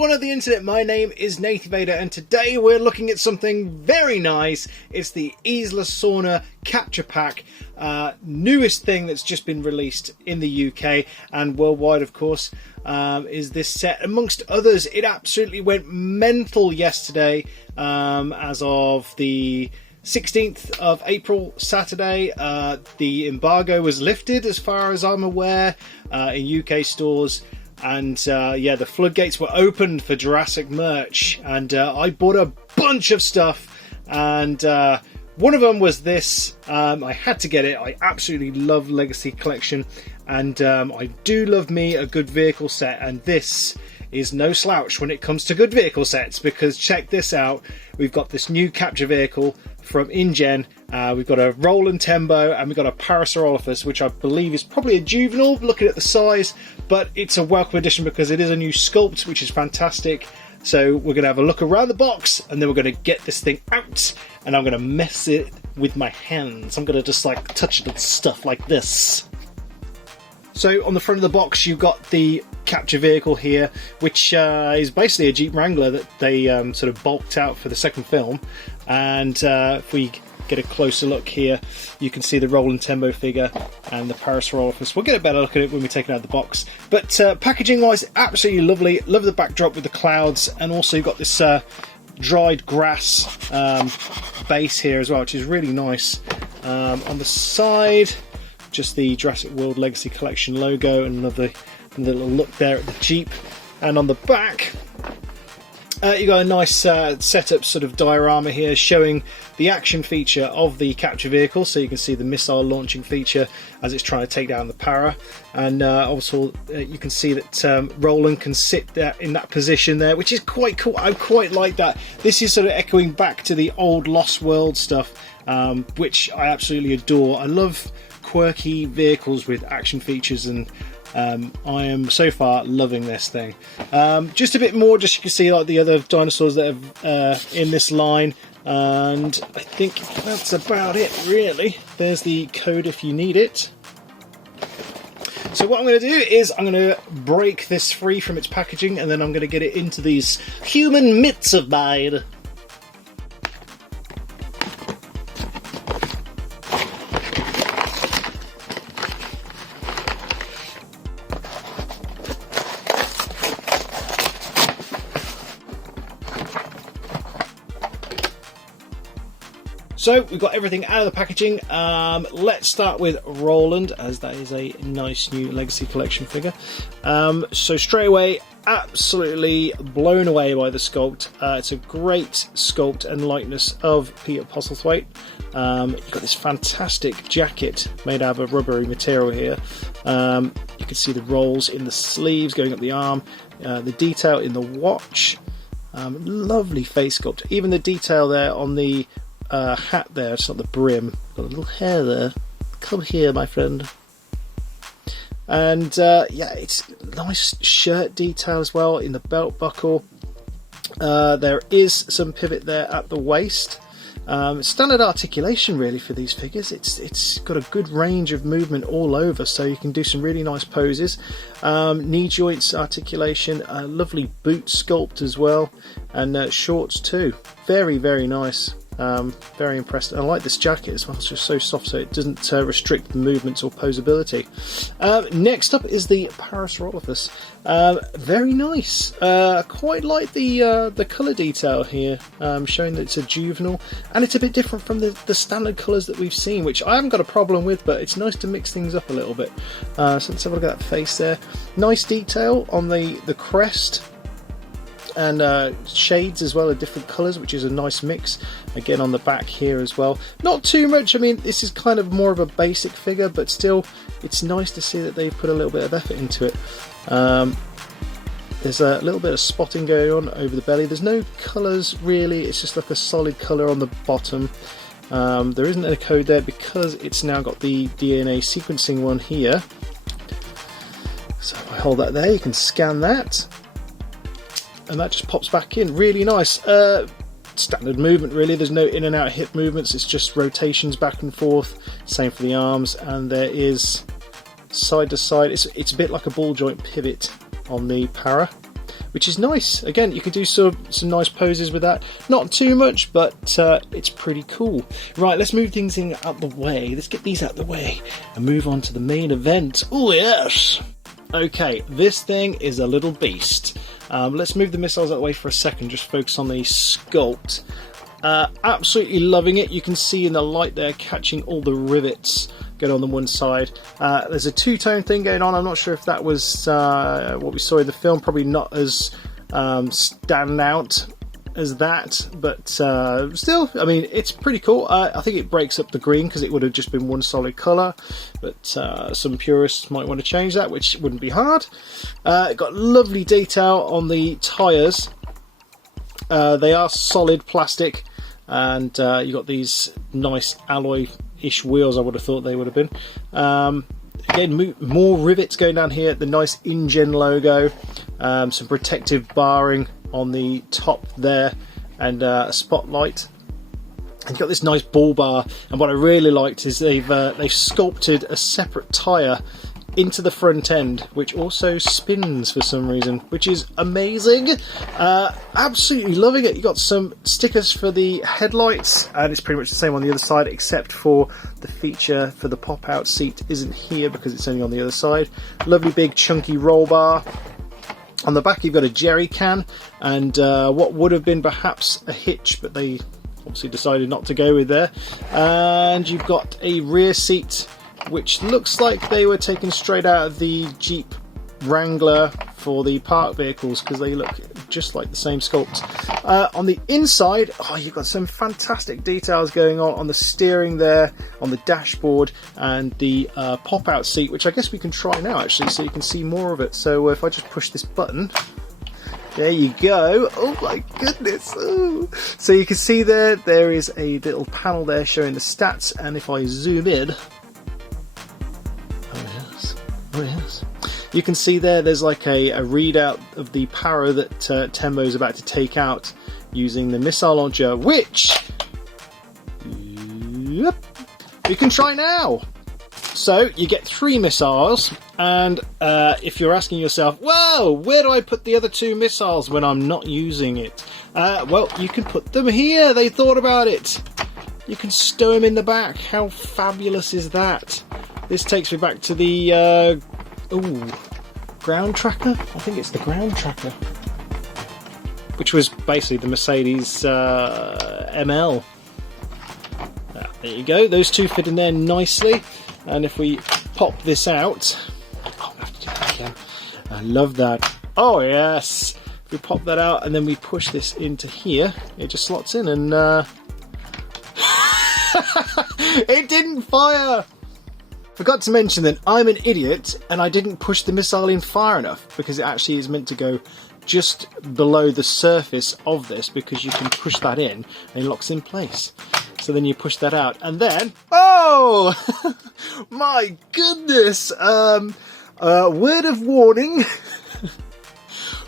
everyone of the internet, my name is Nathan Vader and today we're looking at something very nice. It's the Isla Sorna Capture Pack, newest thing that's just been released in the UK and worldwide of course, is this set. Amongst others, it absolutely went mental yesterday as of the 16th of April, Saturday. The embargo was lifted as far as I'm aware in UK stores. And yeah, the floodgates were opened for Jurassic merch, and I bought a bunch of stuff, and one of them was this. I had to get it. I absolutely love Legacy Collection, and I do love me a good vehicle set, and this is no slouch when it comes to good vehicle sets, because check this out. We've got this new capture vehicle from InGen. We've got a Roland Tembo and we've got a Parasaurolophus, which I believe is probably a juvenile looking at the size, but it's a welcome addition because it is a new sculpt, which is fantastic. So we're going to have a look around the box and then we're going to get this thing out and I'm going to mess it with my hands. I'm going to just like touch the stuff like this. So on the front of the box you've got the capture vehicle here, which is basically a Jeep Wrangler that they sort of bulked out for the second film. And if we get a closer look here, you can see the Roland Tembo figure and the Parasaurolophus. We'll get a better look at it when we take it out of the box. But packaging wise, absolutely lovely. Love the backdrop with the clouds, and also you've got this dried grass base here as well, which is really nice. On the side, just the Jurassic World Legacy Collection logo and another little look there at the Jeep. And on the back, you got a nice setup sort of diorama here showing the action feature of the capture vehicle, so you can see the missile launching feature as it's trying to take down the para, and also you can see that Roland can sit there in that position there, which is quite cool. I quite like that. This is sort of echoing back to the old Lost World stuff, which I absolutely adore. I love quirky vehicles with action features, and I am so far loving this thing. Just a bit more, just you can see like the other dinosaurs that have in this line, and I think that's about it really. There's the code if you need it. So what I'm going to do is I'm going to break this free from its packaging, and then I'm going to get it into these human mitts of mine. So we've got everything out of the packaging. Let's start with Roland, as that is a nice new Legacy Collection figure. So straight away, absolutely blown away by the sculpt. It's a great sculpt and likeness of Peter Postlethwaite. You've got this fantastic jacket made out of a rubbery material here. You can see the rolls in the sleeves going up the arm, the detail in the watch. Lovely face sculpt. Even the detail there on the hat there, it's not the brim, got a little hair there. Come here, my friend. And yeah, it's nice shirt detail as well in the belt buckle. There is some pivot there at the waist. Standard articulation really for these figures. It's got a good range of movement all over, so you can do some really nice poses. Knee joints articulation, lovely boot sculpt as well, and shorts too. Very, very nice. Very impressed. I like this jacket as well, it's just so soft, so it doesn't restrict the movements or posability. Next up is the Parasaurolophus. Very nice. Quite like the colour detail here, showing that it's a juvenile, and it's a bit different from the standard colours that we've seen, which I haven't got a problem with, but it's nice to mix things up a little bit. So let's have a look at that face there. Nice detail on the crest, and shades as well of different colours, which is a nice mix. Again on the back here as well, not too much. I mean, this is kind of more of a basic figure, but still it's nice to see that they've put a little bit of effort into it. There's a little bit of spotting going on over the belly. There's no colours really, it's just like a solid colour on the bottom. There isn't a code there because it's now got the DNA sequencing one here. So if I hold that there, you can scan that, and that just pops back in. Really nice. Standard movement really, there's no in and out hip movements, it's just rotations back and forth. Same for the arms, and there is side to side, it's a bit like a ball joint pivot on the para, which is nice. Again, you can do some nice poses with that. Not too much, but it's pretty cool. Right, let's move things out the way. Let's get these out the way and move on to the main event. Oh yes! Okay, this thing is a little beast. Let's move the missiles out of the way for a second, just focus on the sculpt. Absolutely loving it. You can see in the light there catching all the rivets going on the one side. There's a two-tone thing going on. I'm not sure if that was what we saw in the film. Probably not as stand out as that, but still, I mean, it's pretty cool. I think it breaks up the green because it would have just been one solid colour, but some purists might want to change that, which wouldn't be hard. It got lovely detail on the tyres. They are solid plastic, and you got these nice alloy-ish wheels. I would have thought they would have been. Again, more rivets going down here. The nice InGen logo, some protective barring on the top there, and a spotlight. And you've got this nice ball bar. And what I really liked is they've sculpted a separate tyre into the front end, which also spins for some reason, which is amazing. Absolutely loving it. You got some stickers for the headlights, and it's pretty much the same on the other side, except for the feature for the pop-out seat isn't here because it's only on the other side. Lovely big chunky roll bar. On the back you've got a jerry can and what would have been perhaps a hitch, but they obviously decided not to go with there. And you've got a rear seat which looks like they were taken straight out of the Jeep Wrangler for the park vehicles, because they look just like the same sculpt. On the inside, you've got some fantastic details going on the steering there, on the dashboard, and the pop-out seat, which I guess we can try now actually, so you can see more of it. So if I just push this button, there you go. Oh my goodness. Ooh. So you can see there is a little panel there showing the stats, and if I zoom in, oh yes, you can see there's like a readout of the power that Tembo is about to take out using the missile launcher, which you can try now. So you get 3 missiles, and if you're asking yourself, whoa, where do I put the other 2 missiles when I'm not using it? Well, you can put them here. They thought about it. You can stow them in the back. How fabulous is that? This takes me back to the ground tracker. I think it's the ground tracker, which was basically the Mercedes ML. There you go. Those 2 fit in there nicely. And if we pop this out, I have to do that again. I love that. Oh yes. If we pop that out and then we push this into here, it just slots in, and it didn't fire. Forgot to mention that I'm an idiot and I didn't push the missile in far enough, because it actually is meant to go just below the surface of this, because you can push that in and it locks in place. So then you push that out and then, oh my goodness, word of warning,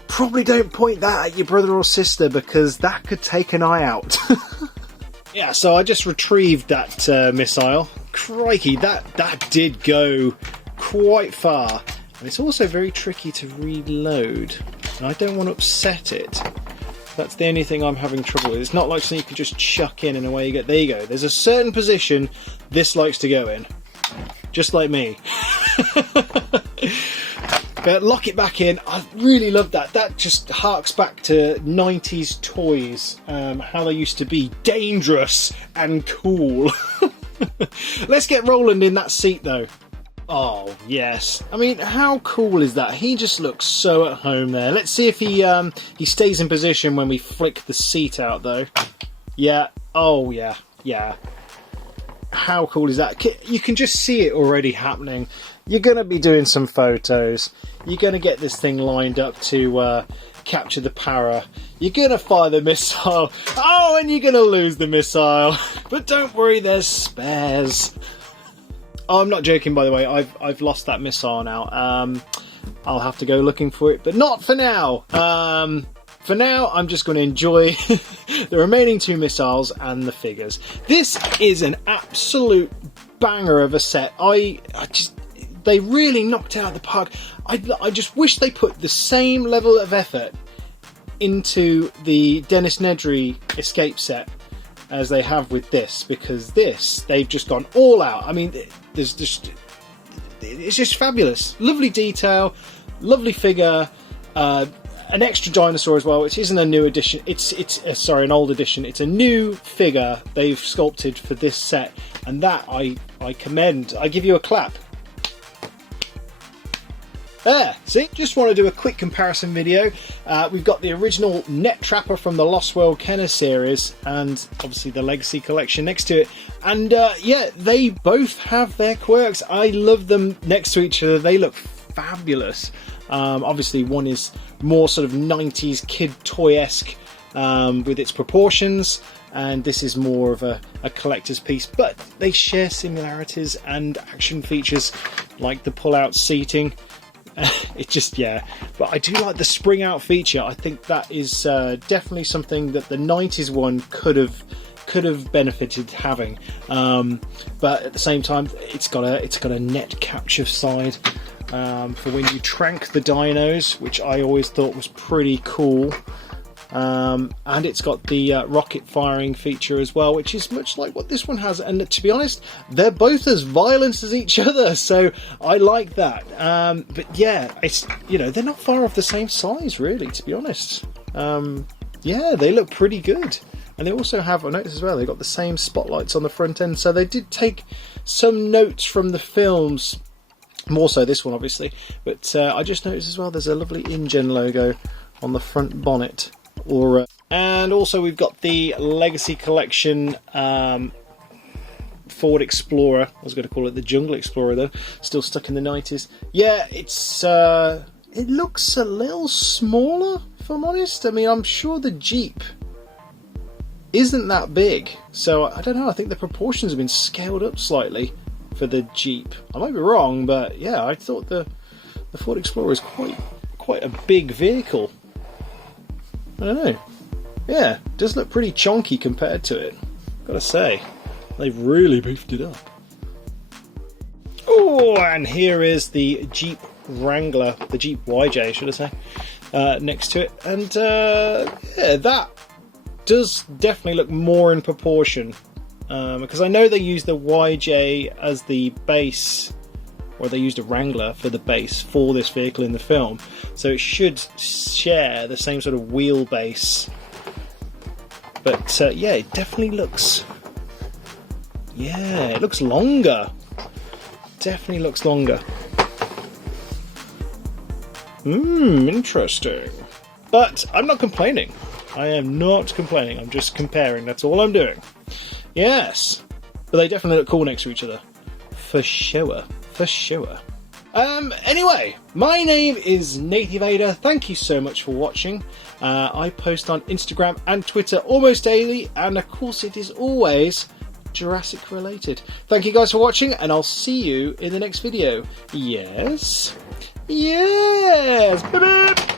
probably don't point that at your brother or sister, because that could take an eye out. Yeah, so I just retrieved that missile. Crikey, that did go quite far. And it's also very tricky to reload. And I don't want to upset it. That's the only thing I'm having trouble with. It's not like something you can just chuck in and away you go. There you go. There's a certain position this likes to go in. Just like me. But lock it back in. I really love that. That just harks back to 90s toys. How they used to be dangerous and cool. Let's get Roland in that seat though. Oh yes. I mean, how cool is that? He just looks so at home there. Let's see if he stays in position when we flick the seat out though. Yeah. Oh yeah. Yeah. How cool is that? You can just see it already happening. You're going to be doing some photos. You're going to get this thing lined up to capture the para. You're going to fire the missile. Oh, and you're going to lose the missile. But don't worry, there's spares. Oh, I'm not joking, by the way. I've lost that missile now. I'll have to go looking for it, but not for now. For now, I'm just going to enjoy the remaining 2 missiles and the figures. This is an absolute banger of a set. They really knocked it out of the park. I just wish they put the same level of effort into the Dennis Nedry escape set as they have with this, because this, they've just gone all out. I mean, it's just fabulous. Lovely detail, lovely figure, an extra dinosaur as well, which isn't a new edition. It's sorry, an old edition. It's a new figure they've sculpted for this set, and that I commend. I give you a clap. There, see? Just want to do a quick comparison video. We've got the original Net Trapper from the Lost World Kenner series, and obviously the Legacy collection next to it. And yeah, they both have their quirks. I love them next to each other. They look fabulous. Obviously one is more sort of 90s kid toy-esque with its proportions, and this is more of a collector's piece, but they share similarities and action features like the pull-out seating. It just, yeah, but I do like the spring out feature. I think that is definitely something that the 90s one could have benefited having, but at the same time it's got a net capture side for when you trank the dinos, which I always thought was pretty cool. And it's got the rocket firing feature as well, which is much like what this one has, and to be honest, they're both as violent as each other, so I like that. But yeah, it's, you know, they're not far off the same size really, to be honest. Yeah, they look pretty good, and they also have, I noticed as well, they've got the same spotlights on the front end, so they did take some notes from the films, more so this one obviously, but I just noticed as well there's a lovely InGen logo on the front bonnet. And also we've got the Legacy Collection Ford Explorer. I was going to call it the Jungle Explorer though, still stuck in the 90s. Yeah, it's it looks a little smaller, if I'm honest. I mean, I'm sure the Jeep isn't that big, so I don't know, I think the proportions have been scaled up slightly for the Jeep. I might be wrong, but yeah, I thought the Ford Explorer is quite a big vehicle. I don't know. Yeah, it does look pretty chunky compared to it, gotta say. They've really beefed it up. Oh, and here is the Jeep Wrangler, the Jeep YJ, should I say, next to it. And yeah, that does definitely look more in proportion, because I know they use the YJ as the base, or they used a Wrangler for the base for this vehicle in the film, so it should share the same sort of wheelbase. But yeah, it definitely looks, yeah, it looks longer. Definitely looks longer. Interesting. But I'm not complaining. I am not complaining. I'm just comparing. That's all I'm doing. Yes, but they definitely look cool next to each other, for sure. For sure. Anyway, my name is Nathivader. Thank you so much for watching. I post on Instagram and Twitter almost daily, and of course it is always Jurassic related. Thank you guys for watching, and I'll see you in the next video. Yes? Yes! Beep, beep.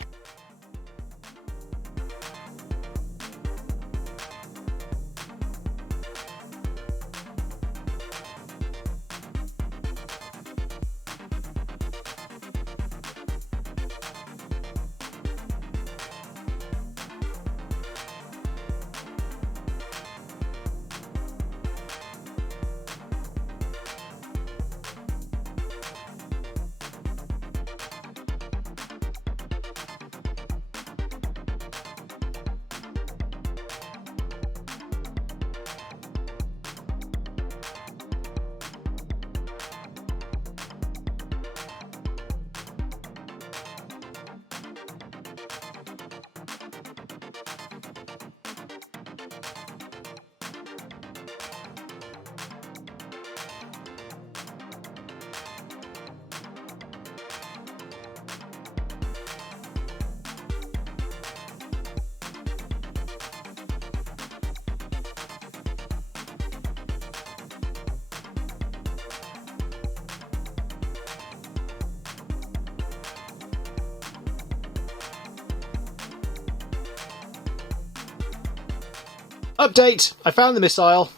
Update! I found the missile.